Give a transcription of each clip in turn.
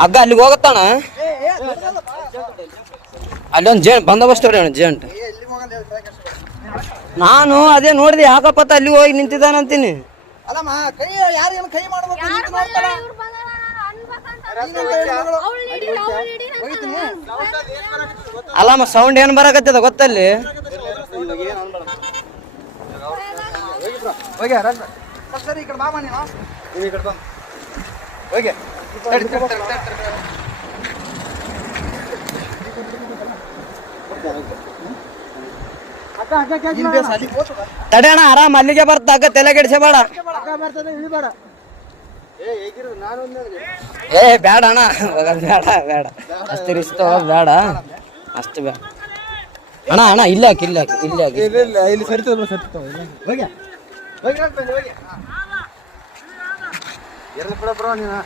ಹಗ್ಗ ಅಲ್ಲಿಗೆ ಹೋಗತ್ತಣ ಅಲ್ಲಿ ಒಂದು ಜೇಂಟ್ ಬಂದೋಬಸ್ತ್ ಅವ್ರಿ ಅಣ್ಣ ಜೇಂಟ್ ನಾನು ಅದೇ ನೋಡಿದೆ ಯಾಕಪ್ಪತ್ತ ಅಲ್ಲಿ ಹೋಗಿ ನಿಂತಿದ್ದಾನಂತೀನಿ. ಅಲ್ಲಮ್ಮ ಸೌಂಡ್ ಏನ್ ಬರಕತ್ತದ ಗೊತ್ತಲ್ಲಿ? ಹೋಗಿ ರಾಜ ಸರ್, ಸರಿ ಈ ಕಡೆ ಬಾಮ ನೀನು. ನೀನು ಈ ಕಡೆ ಬಾ. ಹೋಗಿ. ತಡಿ, ತಡಿ, ತಡಿ, ತಡಿ, ತಡಿ, ತಡಿ. ಇಲ್ಲಿ ಬೇಸ್ ಅಲ್ಲಿಗೆ ಹೋಗ್ತದ? ತಡೆ ಅಣ್ಣ ಆರಾಮ್ ಅಲ್ಲಿಗೆ ಬರ್ತ ತಲೆ ಕೆಡಿಸಬೇಡ ಏ ಬೇಡ ಅಣ್ಣ. ಬೇಡ ಬೇಡ ಅಷ್ಟು ರಿಸ್ಕ್ ಬೇಡ ಅಷ್ಟು ಬೇಡ ಅಣ್ಣ ಅಣ್ಣ ಇಲ್ಲ ಹಾಕಿ ಇಲ್ಲ ಹಾಕಿ ಇಲ್ಲ ಹಾಕಿ ಇಲ್ಲ ಸರಿತದ ಹೋಗಿ ಬನ್ನಿ, ಹೋಗಿ. ಎರಡು ಬಿಡ ಬ್ರೋ ನೀನು.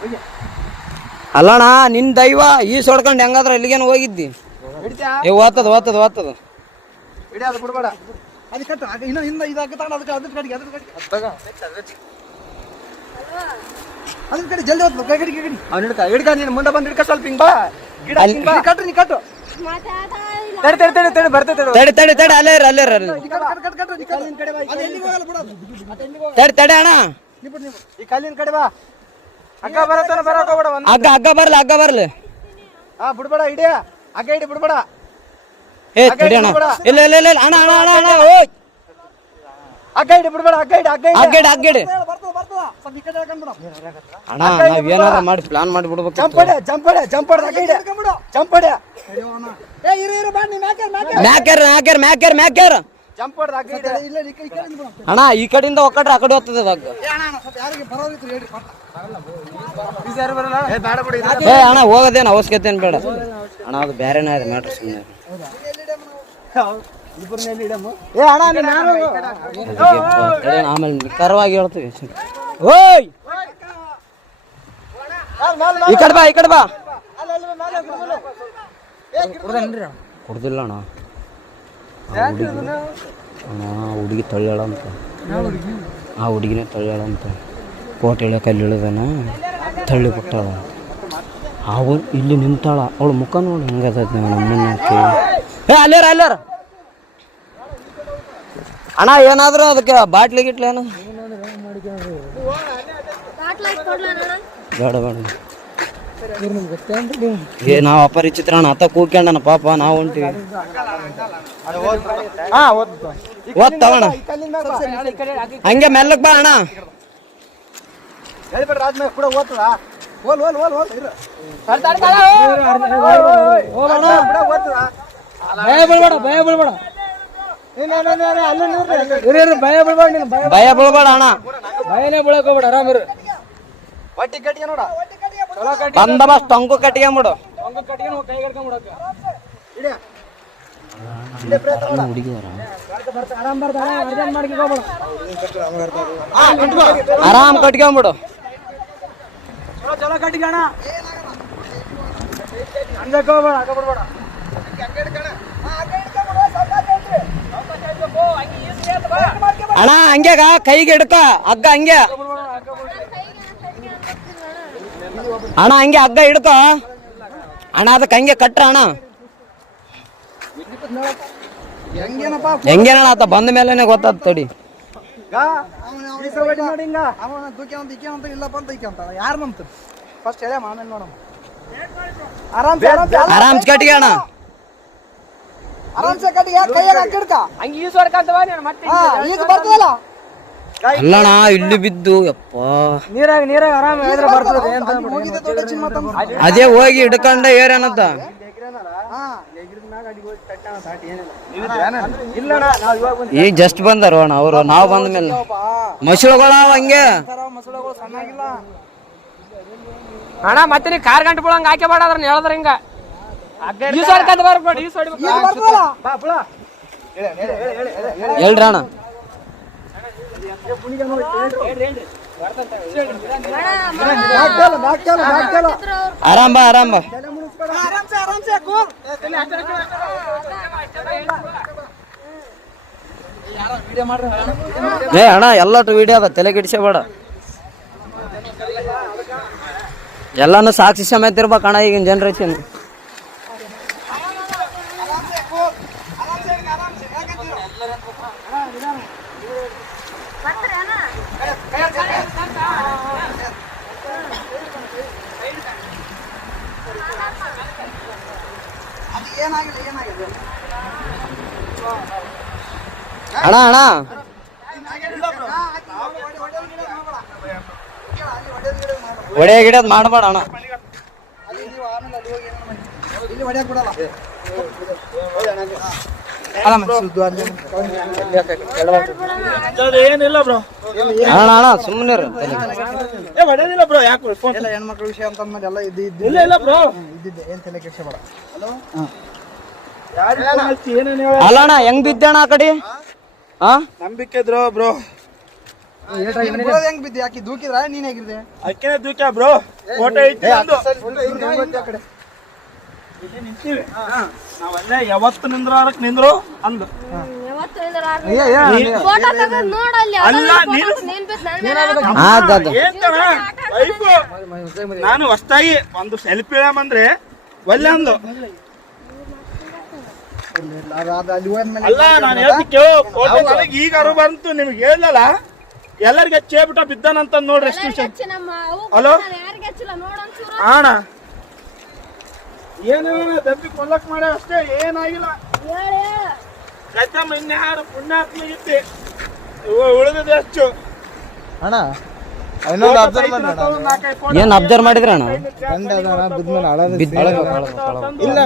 ಹೋಗಿ. ಅಲ್ಲಣ್ಣ ನಿನ್ ದೈವ ಈ ಸೊಡ್ಕೊಂಡು ಹೆಂಗಾದ್ರ ಎಲ್ಲಿಗೇನು ಹೋಗಿದ್ದಿ. ಹಿಡಿತ್ಯಾ? ಏ ಓದ್ತದ ಓದ್ತದ ಓದ್ತದ ಹಿಡಿ ಅದು ಬಿಡಬೇಡ ಅದು ಕಟ್ಟು ಆಗ ಇನ್ನೂ ಹಿಂದೆ ಇದಾಕ ತಗೊಂಡು ಅದಕ್ಕೆ ಅದ್ರ ಕಡೆಗೆ ಅದ್ರ ಕಡೆಗೆ ಅದು ತಗ. ಅದ್ರ ಕಡೆ ಜಲ್ದಿ ಹೋಗ್ತು ಕೈ ಕಡೆಗೆ ಕಡೆ ಅವ್ನು ಹಿಡ್ಕ ಹಿಡ್ಕ ನೀನು ಮುಂದೆ ಬಂದು ಹಿಡ್ಕ ಸ್ವಲ್ಪ ಹಿಂಗ್ ಬಾ. ಗಿಡ ಕಟ್ರಿ ನೀ ಕಟ್ಟು. ತಡಿ ತಡೆ ತಡೆ ತಡೆ ಬರ್ತದೆ ತಡೆ. ತಡೆ ತಡೆ ಅಲ್ಲೇ ಇರ ಅಲ್ಲೇ ಇರ ತಡೆ ತಡೆ ಅಣ್ಣ. ಈ ಕಲ್ಲಿನ ಕಡೆ ಬಾ. ಅಕ್ಕ ಬರತ್ತಾನ ಬರಕ ಬಿಡ ಒಂದು ಹಗ್ಗ ಅಗ್ಗ ಬರ್ಲಿ ಅಗ್ಗ ಬರಲ. ಆ ಬಿಡ್ಬೇಡ ಹಿಡಿಯ ಅಕ್ಕ ಹಿಡಿ ಬಿಡ್ಬೇಡ. ಏ ತಡೆ ಅಣ್ಣ. ಇಲ್ಲ ಇಲ್ಲ ಇಲ್ಲ ಇಲ್ಲ. ಅಣ್ಣ ಅಣ್ಣ ಅಣ್ಣ ಅಣ್ಣ ಓಯ್. ಅಕ್ಕ ಹಿಡಿ ಬಿಡ್ಬೇಡ ಅಕ್ಕ ಹಿಡಿ ಅಗ್ಗ ಹಿಡಿ. ಅಗ್ಗ ಬರ್ತದ ಸ್ವಲ್ಪ ಈ ಕಡೆ ಹಾಕೊಂಡ್ಬಿಡು ಅಣ್ಣ ನಾವ್ ಏನಾರ ಮಾಡಿ ಪ್ಲಾನ್ ಮಾಡಿ ಬಿಡ್ಬೇಕು ಜಂಪಡೆ ಜಂಪಡೆ ಜಂಪಡೆ ಅಕ್ಕ ಹಿಡಿ ಜಂಪಡೆ ಏ ಇರು ಇರು ಬಾ ನೀ ಜಂಪಡೆ ಇಲ್ಲ ಈ ಕಡೆ ಅಣ್ಣ ಈ ಕಡೆಯಿಂದ ಒಕ್ಕಟ್ರೆ ಆ ಕಡೆ ಹೋಗ್ತದೆ ಏ ಅಣ್ಣ ಅಣ್ಣ, ಸ್ವಲ್ಪ ಯಾರಿಗೆ ಬರೋರಿದ್ರು ಹೇಳ್ರಿ ಬರ್ತಾ. ಬೀಜ ಬರಲ್ಲ? ಏ ಬೇಡ ಬಿಡು ಏ ಅಣ್ಣ ಹೋಗೋದೇನು ಅವಶ್ಯಕತೆ ಏನ್ ಬೇಡ. ಅಣ್ಣ ಅದು ಬೇರೆನೇ ಇದೆ ಮ್ಯಾಟ್ರ್ ಸುಮ್ಮನೆ ಇಡಮ್ಮ? ಏ ಅಣ್ಣ ನೀನ್ ಯಾರು? ಆಮೇಲೆ ಕರವಾಗಿ ಹೇಳ್ತೀವಿ. ಓಯ್! ಈ ಕಡೆ ಬಾ ಈ ಕಡೆ ಬಾ. ಕುಡ್ದಿಲ್ಲ ಅಣ್ಣ. ಹುಡುಗಿ ಅಣ್ಣ ಹುಡುಗಿ ತಳ್ಳ್ಯಾಳ ಅಂತ. ಆ ಹುಡುಗಿನೇ ತಳ್ಳ್ಯಾಳ ಅಂತ. ಕೋಟೆ ಇಳಕ್ಕೆ ಅಲ್ಲಿ ಇಳಿದನ ತಳ್ಳಿ ಬಿಟ್ಟಾಳ ಅವ ಇಲ್ಲಿ ನಿಂತಾಳ. ಅವಳ ಮುಖ ನೋಡಿ ಹೆಂಗದ ನಮ್ಮನ್ನ ಏ ಅಲ್ಲಾರ ಅಲ್ಲಾರ. ಅಣ್ಣ ಏನಾದ್ರು ಅದಕ್ಕೆ ಬಾಟ್ಲಿ ಗಿಟ್ಲಿ ಏನು ಬಾಟ್ಲಾಗ್ ಕೊಡ್ಲಾ ಅಣ್ಣ? ಬೇಡ ಬೇಡ. ಏ ನಾವು ಅಪರಿಚಿತ್ರ ಅಣ್ಣ ಅತ್ತ ಕೂಗ್ಕೊಂಡನ ಪಾಪ ನಾವು ಹೊಂಟಿವಿ ಓದ್ತಾವಣ ಹಂಗೆ ಮೆಲ್ಲಕ್ ಬಾ ಅಣ್ಣ. ಹೇಳ್ಬೇಡ್ರಿ ಆದ್ಮೇಲೆ ಕೂಡ ಓದ್ತದ ಓಲ್ ಓಲ್ ಓಲ್ ಓಲ್ ಇರು. ಭಯ ಬಿಡ್ಬೇಡ ಭಯ ಭಯ ಬೀಳ್ಬೇಡ ನೀನು ಭಯ ಭಯ ಬೀಳ್ಬೇಡ ಅಣ್ಣ. ಭಯನೇ ಬೀಳಕ್ ಹೋಗ್ಬೇಡ ಆರಾಮ್ ಇರು. ಒಟ್ಟಿ ಕಟ್ಟಿಗೆ ನೋಡ. ಚಲೋ ಕಟ್ಟಿ ಬಂದಬಸ್ತ್ ಟೊಂಕು ಕಟ್ಕೊಂಬಿಡು ಒಂದು ಕಟ್ಟಿಗೆ ಕೈ ಬಿಡಕ್ಕ ಇಡಿ ಆರಾಮ್ ಕಟ್ಕೊಂಬಿಡು ಚಲೋ ಅಣ್ಣ. ಹಂಗ್ಯಾಗ ಕೈಗೆ ಹಿಡ್ಕ ಹಗ್ಗ ಹಂಗೆ. ಅಣ್ಣ ಹಂಗೆ ಹಗ್ಗ ಹಿಡ್ಕೊ. ಅಣ್ಣ ಅದಕ್ಕೆ ಹಂಗೆ ಕಟ್ರ ಅಣ್ಣ. ಹೆಂಗೇನಪ್ಪ ಹೆಂಗೇನಣ್ಣ ಆತ? ಬಂದ ಮೇಲೆನೆ ಗೊತ್ತಾದ ತಡಿ. ಆರಾಮ್ಸ್ ಕಟ್ಟಿಗೆ ಅಣ್ಣ. ಆರಾಮ್ಸೆ ಕಟ್ಟಿಗೆ ಕೈಯಾಗ ಹಾಕಿಡ್ಕ? ಹಂಗೆ ಈಸ್ ಹೊಡ್ಕಂತವ ನೀನು ಮತ್ತೆ ಈಗ ಬರ್ತದಲ್ಲ ಅಲ್ಲಣ್ಣ ಇಲ್ಲಿ ಬಿದ್ದು ಯಪ್ಪ. ನೀರಾಗ ನೀರಾಗ ಆರಾಮ ಹೇಳಿದ್ರೆ ಬರ್ತದೆ. ಅದೇ ಹೋಗಿ ಹಿಡ್ಕೊಂಡ ಏರೇನಂತ ಈಗ ಜಸ್ಟ್ ಬಂದಾರ ಅಣ್ಣ ಅವರು ನಾವು ಬಂದ ಮೇಲೆ. ಮಸಳುಗಳ ಹಂಗೆ. ಅಣ್ಣ ಮತ್ತೆ ನೀ ಕಾರ್ ಗಂಟೆ ಬಿಡಂಗ ಹಾಕಿ ಬೇಡ ಅದ್ರ ಹೇಳಿದ್ರ ಹಿಂಗ. ಬರ್ಬೇಡ ಈಗ ಬರ್ತದಲ್ಲ ಬಾ ಬಿಡ ಹೇಳ್ರಿ ಅಣ್ಣ ನಾಲ್ಕಲ್ಲ ನಾಲ್ಕಲ್ಲ ನಾಲ್ಕಲ್ಲ ಇದ್ರು ಅವ್ರು ಆರಾಮ್ ಆರಾಮ್ ಏ ಅಣ್ಣ, ಎಲ್ಲಟು ವಿಡಿಯೋ ಅದ, ತಲೆ ಕೆಡಿಸಬೇಡ ಎಲ್ಲಾನು ಸಾಕ್ಷಿ ಸಮೇತ ಇರ್ಬೇಕಣ್ಣ ಈಗಿನ ಜನ್ರೇಷನ್ ಅದು ಏನಾಗಿಲ್ಲ ಏನಾಗಿದೆ ಅಣ್ಣ ಅಣ್ಣ ಒಡೆ ಗಿಡದ್ ಮಾಡಬೇಡ ಅಣ್ಣ ಅಲ್ಲಿ ನೀವು ಆಮೇಲೆ ಅಲ್ಲಿ ಹೋಗಿ ಏನಾರ ಮಾಡಿ. ಇಲ್ಲಿ ಹೊಡ್ಯಕ್ ಬಿಡಲ್ಲ ಏನಿಲ್ಲ ಬ್ರೋ. ಅಣ್ಣ ಅಣ್ಣ ಸುಮ್ಮನೆ ಏ ಹೊಡೆದಿಲ್ಲ ಬ್ರೋ ಯಾಕೆ ಫೋನ್ ಎಲ್ಲ ಹೆಣ್ಮಕ್ಳ ವಿಷಯ ಅಂತ ಅಂದ್ಮೇಲೆ ಎಲ್ಲ ಇದು ಇದ್ದು. ಇಲ್ಲ ಇಲ್ಲ ಬ್ರೋ. ಇದ್ದಿದ್ದೆ. ಏನು ತಲೆ ಅಲ್ಲ ಅಣ್ಣ ಹೆಂಗ್ ಬಿದ್ದಣ್ಣ ಆ ಕಡೆ? ಹಾ? ನಂಬಿಕೆ ಇದ್ರು ಬ್ರೋ? ಹೆಂಗ್ ಬಿದ್ದಿ? ಯಾಕೆ ದೂಕಿದ್ರ? ನೀನ್ ಹೇಗಿದ್ದೆ? ಅಕ್ಕೇನೆ ದೂಕ್ಯಾ ಬ್ರೋ? ಫೋಟೋ ಐತಿ. ಇಲ್ಲಿ ನಿಂತೀವಿ. ನಾವಲ್ಲೇ ಯಾವತ್ತು ನಿಂದ್ರಾರಕ್ ನಿಂದ್ರು ಅಂದ. ಯಾವತ್ತು ಫೋಟೋ ತೆಗೆದು ನೋಡಲ್ಲಿ ಅಲ್ಲ, ನೀನು- ಹೊಸ್ತಾಗಿ ಒಂದು ಸೆಲ್ಫಿ ಬಂದ್ರೆ ಒಳ್ಳೆ ಅಂದು. ಅಲ್ಲಿ ನಾನು ಹೇಳ್ತಿ ಫೋಟೋ ನನಗೆ ಈಗ ಅರು ಬಂತು ನಿಮ್ಗೆ ಹೇಳಲ್ಲ ಎಲ್ಲರಿಗೆ ಚೇಬಿಟ ಬಿದ್ದಾನಂತ ನೋಡ್ರಿ ಎಷ್ಟು ಹಲೋ? ಅಣ್ಣ ಏನು ದಬ್ಬಿ ಕೊಲ್ಲಕ್ ಮಾಡ ಅಷ್ಟೇ ಏನಾಗಿಲ್ಲ. ಕೈತಮ್ಮ ಇನ್ಯಾರು ಪುಣ್ಯಾತ್ಮ ಇದ್ದೆ ಉಳಿದದ ಹೆಚ್ಚು ಅಣ್ಣ ಇನ್ನೊಂದು ಅಬ್ಸರ್ವ್ ಮಾಡಿ ಏನ್ ಅಬ್ಸರ್ವ್ ಮಾಡಿದ್ರ ಅಣ್ಣ? ಇಲ್ಲ ಬಿದ್ದ ಇಲ್ಲ